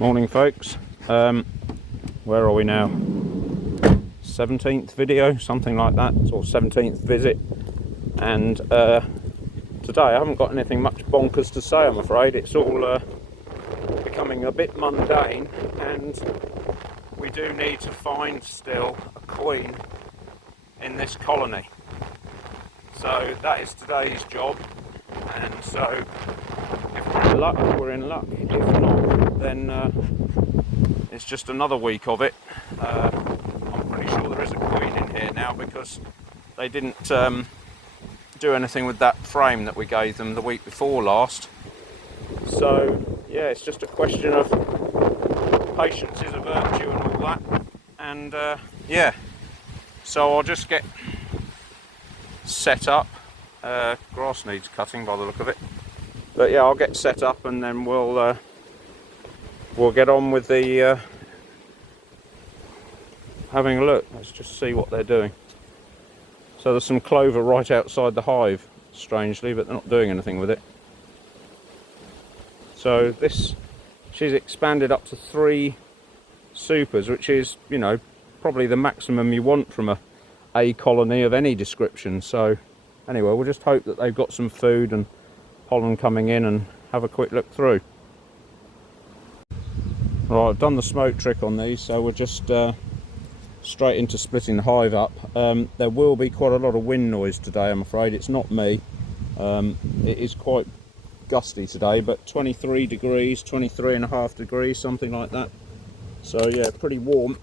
Morning folks, where are we now? 17th video, something like that, or 17th visit, and today I haven't got anything much bonkers to say, I'm afraid. It's all becoming a bit mundane, and we do need to find still a queen in this colony. So that is today's job, and so if we're in luck, we're in luck. If not, then it's just another week of it. I'm pretty sure there is a queen in here now because they didn't do anything with that frame that we gave them the week before last. So yeah, it's just a question of patience is a virtue and all that. And yeah, so I'll just get set up. Grass needs cutting by the look of it. But yeah, I'll get set up and then we'll get on with the having a look. Let's just see what they're doing. So there's some clover right outside the hive, strangely, but they're not doing anything with it. So this, she's expanded up to 3 supers, which is, you know, probably the maximum you want from a colony of any description. So anyway, we'll just hope that they've got some food and pollen coming in and have a quick look through. Right, I've done the smoke trick on these, so we're just straight into splitting the hive up. There will be quite a lot of wind noise today, I'm afraid. It's not me. It is quite gusty today, but 23 degrees, 23.5 degrees, something like that. So yeah, pretty warm.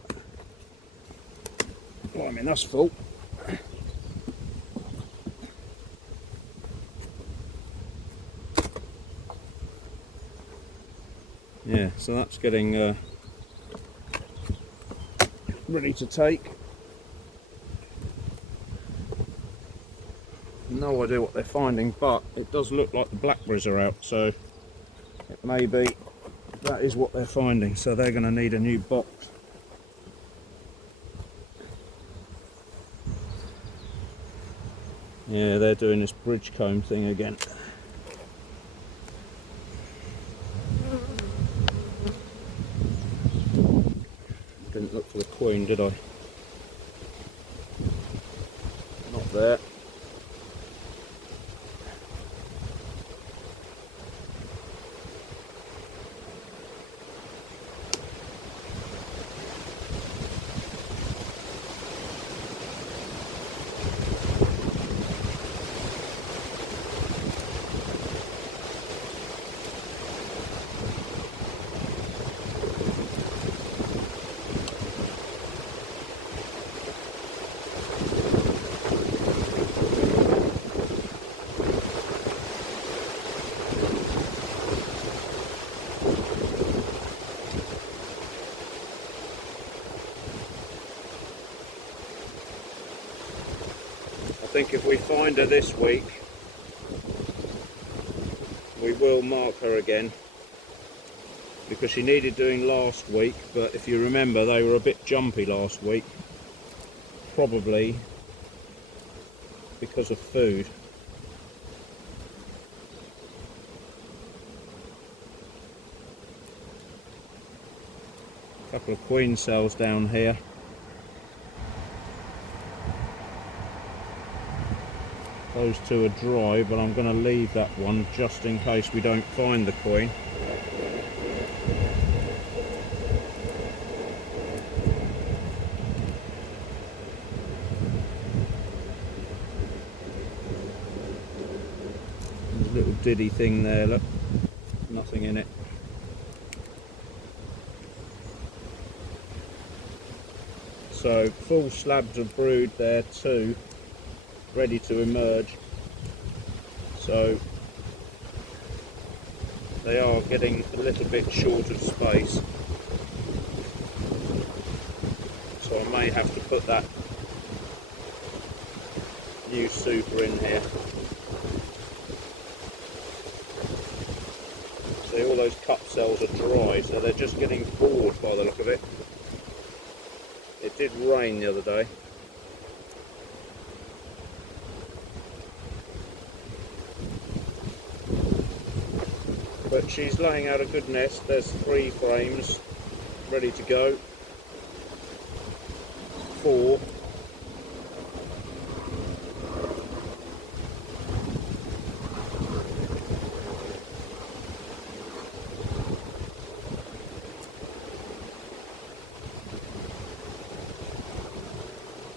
Well, I mean, that's full. Yeah, so that's getting ready to take. No idea what they're finding, but it does look like the blackberries are out, so it may be that is what they're finding. So they're going to need a new box. Yeah, they're doing this bridge comb thing again. Didn't look for the queen, did I? Not there. I think if we find her this week, we will mark her again, because she needed doing last week, but if you remember, they were a bit jumpy last week, probably because of food. A couple of queen cells down here. Those 2 are dry, but I'm going to leave that one just in case we don't find the queen. There's a little diddy thing there, look. Nothing in it. So full slabs of brood there too, ready to emerge. So they are getting a little bit short of space, so I may have to put that new super in here. See, all those cup cells are dry, so they're just getting bored by the look of it. It did rain the other day. But she's laying out a good nest. There's 3 frames ready to go. 4.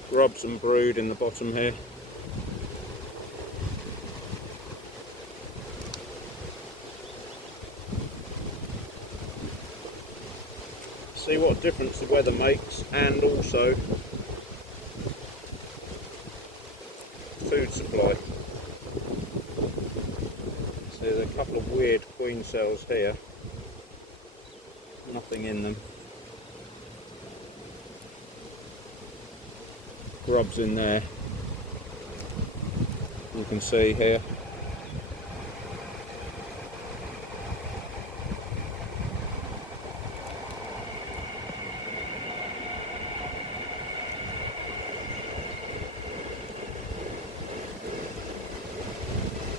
Grubs and brood in the bottom here. See what difference the weather makes, and also food supply. So there's a couple of weird queen cells here, nothing in them. Grubs in there, you can see here.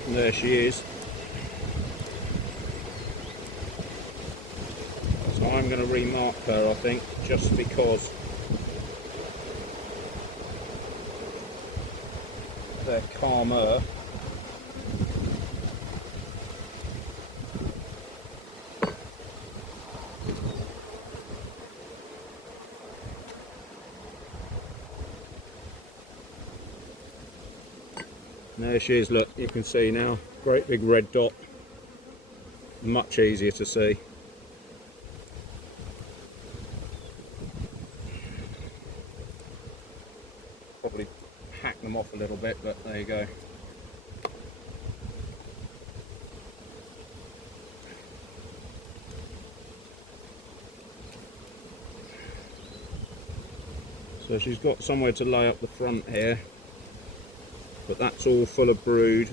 And there she is. So I'm going to remark her, I think, just because they're calmer. There she is, look, you can see now, great big red dot, much easier to see. Probably hack them off a little bit, but there you go. So she's got somewhere to lay up the front here, but that's all full of brood.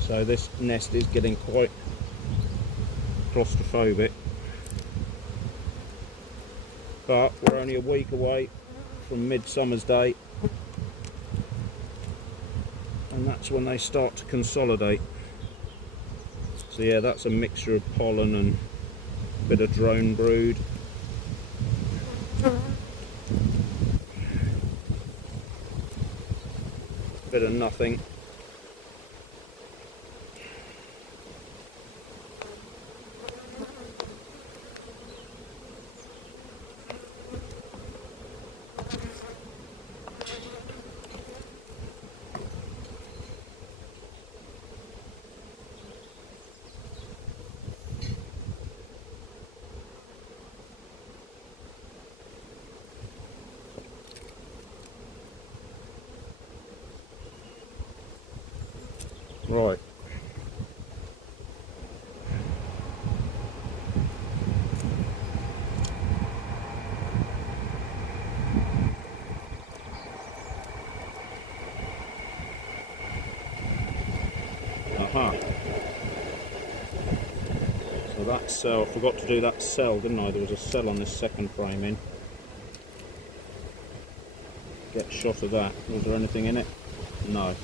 So this nest is getting quite claustrophobic. But we're only a week away from Midsummer's Day, and that's when they start to consolidate. So yeah, that's a mixture of pollen and a bit of drone brood. Bit of nothing. Right. Aha. So that cell, I forgot to do that cell, didn't I? There was a cell on this second frame in. Get a shot of that. Was there anything in it? No.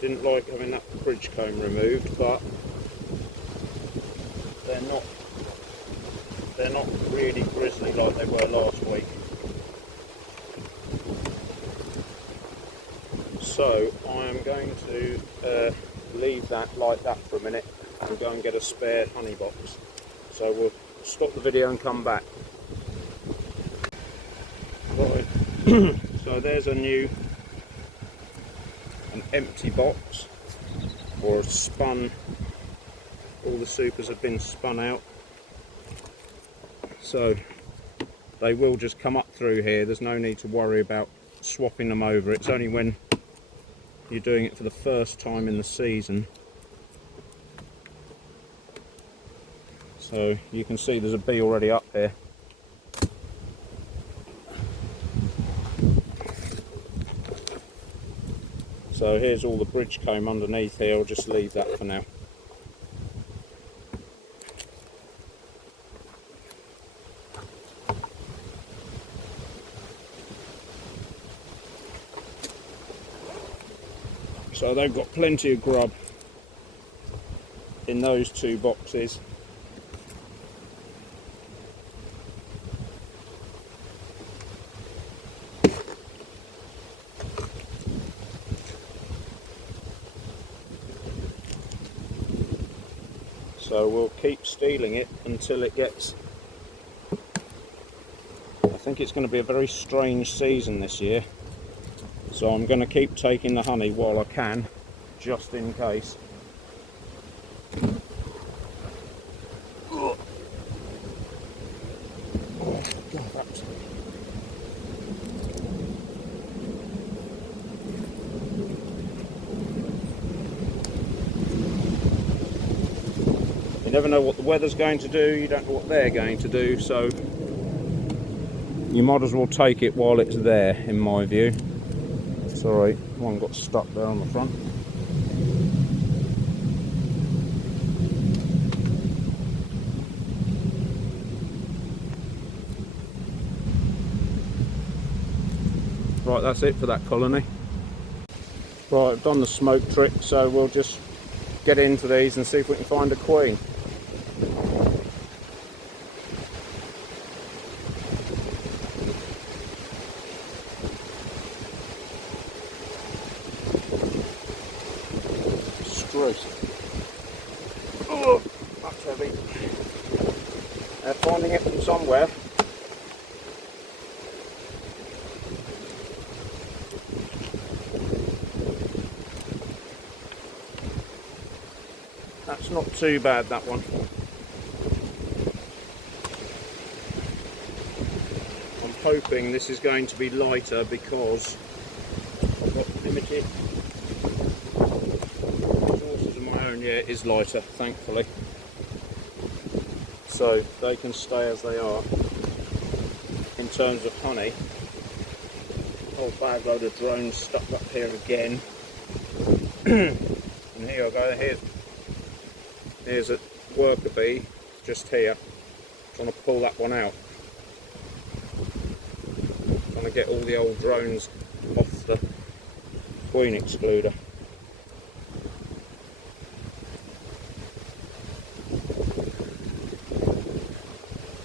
Didn't like having that bridge comb removed, but they're not really grizzly like they were last week. So I am going to leave that like that for a minute and go and get a spare honey box. So we'll stop the video and come back. Right, so there's an empty box, or a spun, all the supers have been spun out. So they will just come up through here. There's no need to worry about swapping them over. It's only when you're doing it for the first time in the season. So you can see there's a bee already up here. So here's all the bridge comb underneath here. I'll just leave that for now. So they've got plenty of grub in those two boxes. So we'll keep stealing it until it gets... I think it's going to be a very strange season this year. So I'm going to keep taking the honey while I can, just in case. Oh, God, that's... You never know what the weather's going to do, you don't know what they're going to do, so you might as well take it while it's there, in my view. Sorry, one got stuck there on the front. Right, that's it for that colony. Right, I've done the smoke trick, so we'll just get into these and see if we can find a queen. Oh, that's heavy. They're finding it from somewhere. That's not too bad, that one. I'm hoping this is going to be lighter because I've got limited resources of my own. Yeah, it is lighter, thankfully. So they can stay as they are. In terms of honey, whole bag load of drones stuck up here again. And here I go, here's a worker bee just here, trying to pull that one out. Trying to get all the old drones off the queen excluder.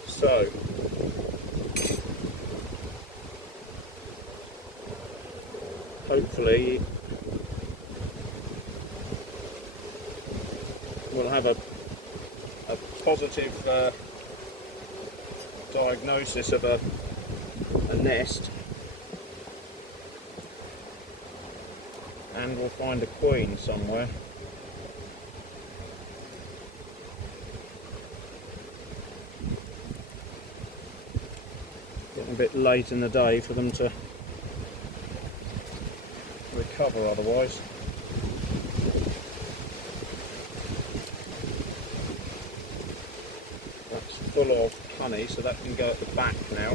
So hopefully we'll have a positive diagnosis of a nest, and we'll find a queen somewhere. Getting a bit late in the day for them to recover otherwise. That's full of honey, so that can go at the back now.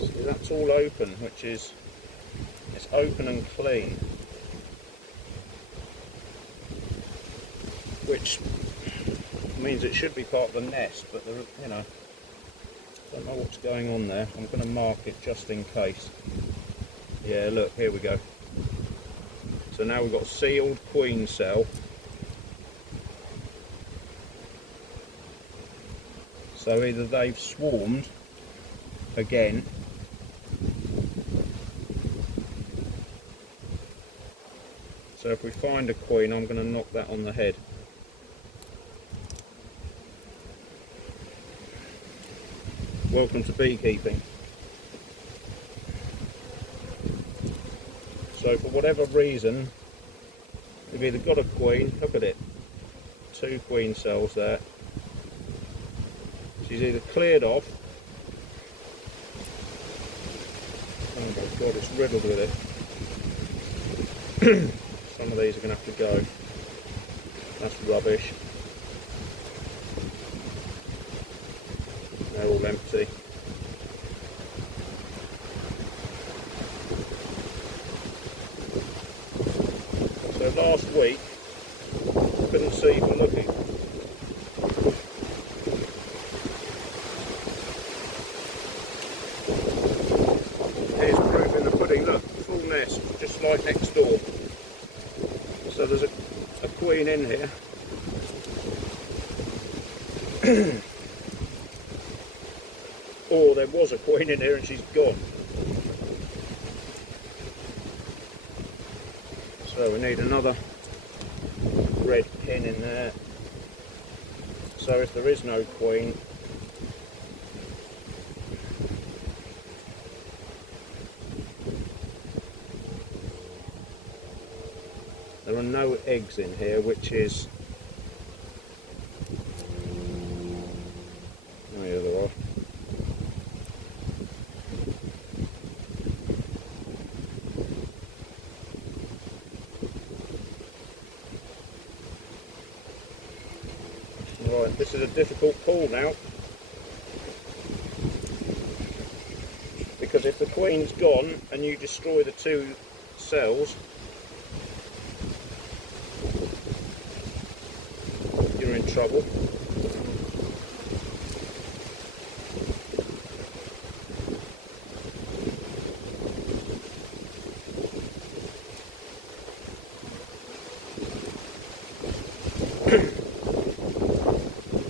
See, that's all open, which is, it's open and clean, which means it should be part of the nest, but there, you know, don't know what's going on there. I'm going to mark it just in case. Yeah, look, here we go. So now we've got a sealed queen cell. So either they've swarmed again, so if we find a queen, I'm going to knock that on the head. Welcome to beekeeping. So for whatever reason, we've either got a queen, look at it, 2 queen cells there. She's either cleared off, oh my god, it's riddled with it. Some of these are going to have to go. That's rubbish. They're all empty. So last week, couldn't see for looking. Here's proof in the pudding, look, full nest, just like next door. So there's a queen in here. Or there was a queen in here and she's gone. So we need another red pin in there. So if there is no queen, there are no eggs in here, which is, oh yeah, there are. Right, this is a difficult pull now, because if the queen's gone and you destroy the 2 cells, you're in trouble.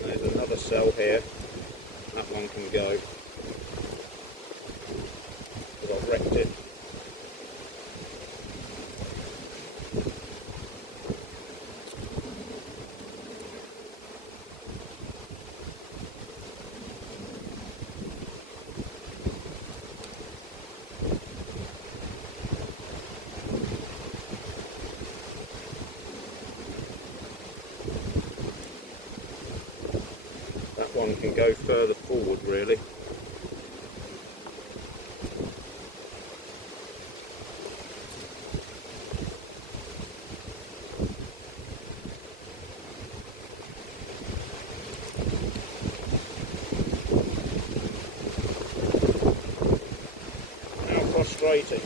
There's another cell here, that one can go, because I've wrecked it. That one can go further forward really. How frustrating.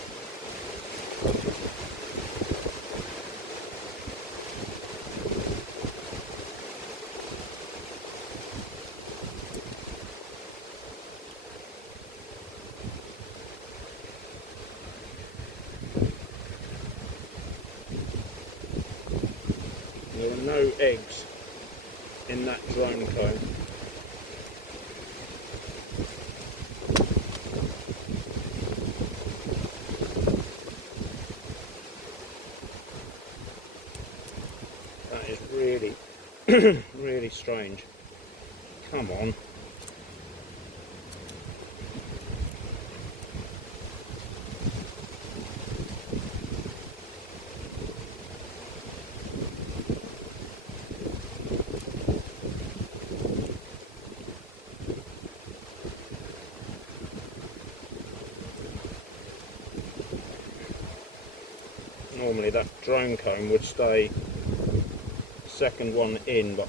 There are no eggs in that drone comb. That is really, really strange. Come on. Normally that drone comb would stay second one in, but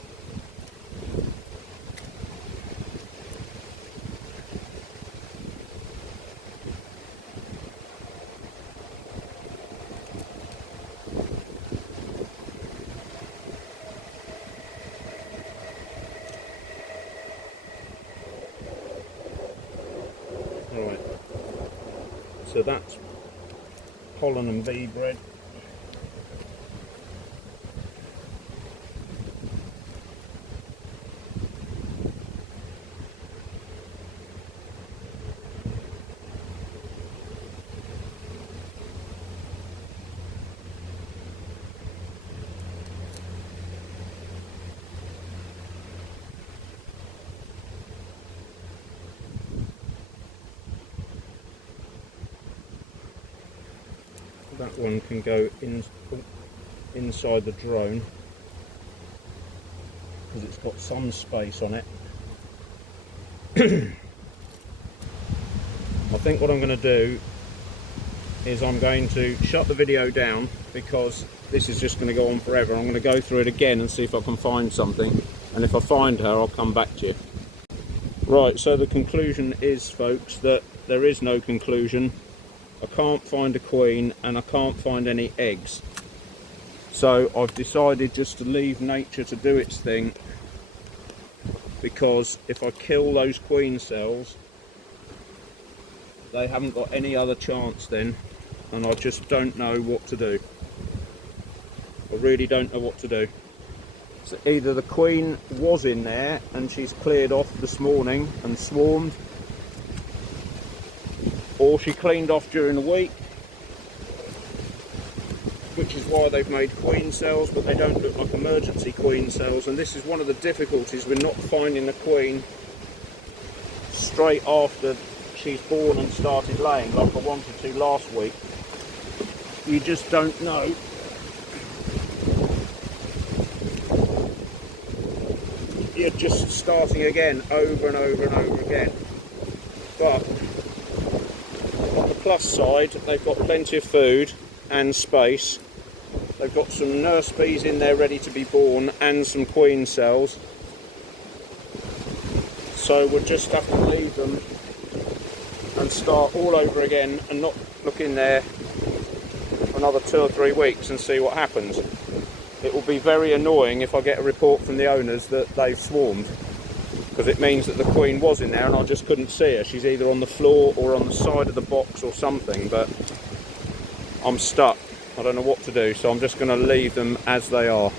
right, so that's pollen and bee bread. that one can go inside the drone because it's got some space on it. I think what I'm going to do is I'm going to shut the video down because this is just going to go on forever. I'm going to go through it again and see if I can find something, and if I find her I'll come back to you. Right, so the conclusion is, folks, that there is no conclusion. I can't find a queen and I can't find any eggs. So I've decided just to leave nature to do its thing, because if I kill those queen cells, they haven't got any other chance then, and I just don't know what to do. I really don't know what to do. So either the queen was in there and she's cleared off this morning and swarmed, or she cleaned off during the week, which is why they've made queen cells, but they don't look like emergency queen cells. And this is one of the difficulties with not finding the queen straight after she's born and started laying like I wanted to last week. You just don't know. You're just starting again over and over and over again. But on the plus side, they've got plenty of food and space. They've got some nurse bees in there ready to be born and some queen cells. So we'll just have to leave them and start all over again and not look in there for another 2 or 3 weeks and see what happens. It will be very annoying if I get a report from the owners that they've swarmed, because it means that the queen was in there and I just couldn't see her. She's either on the floor or on the side of the box or something, but I'm stuck. I don't know what to do, so I'm just going to leave them as they are.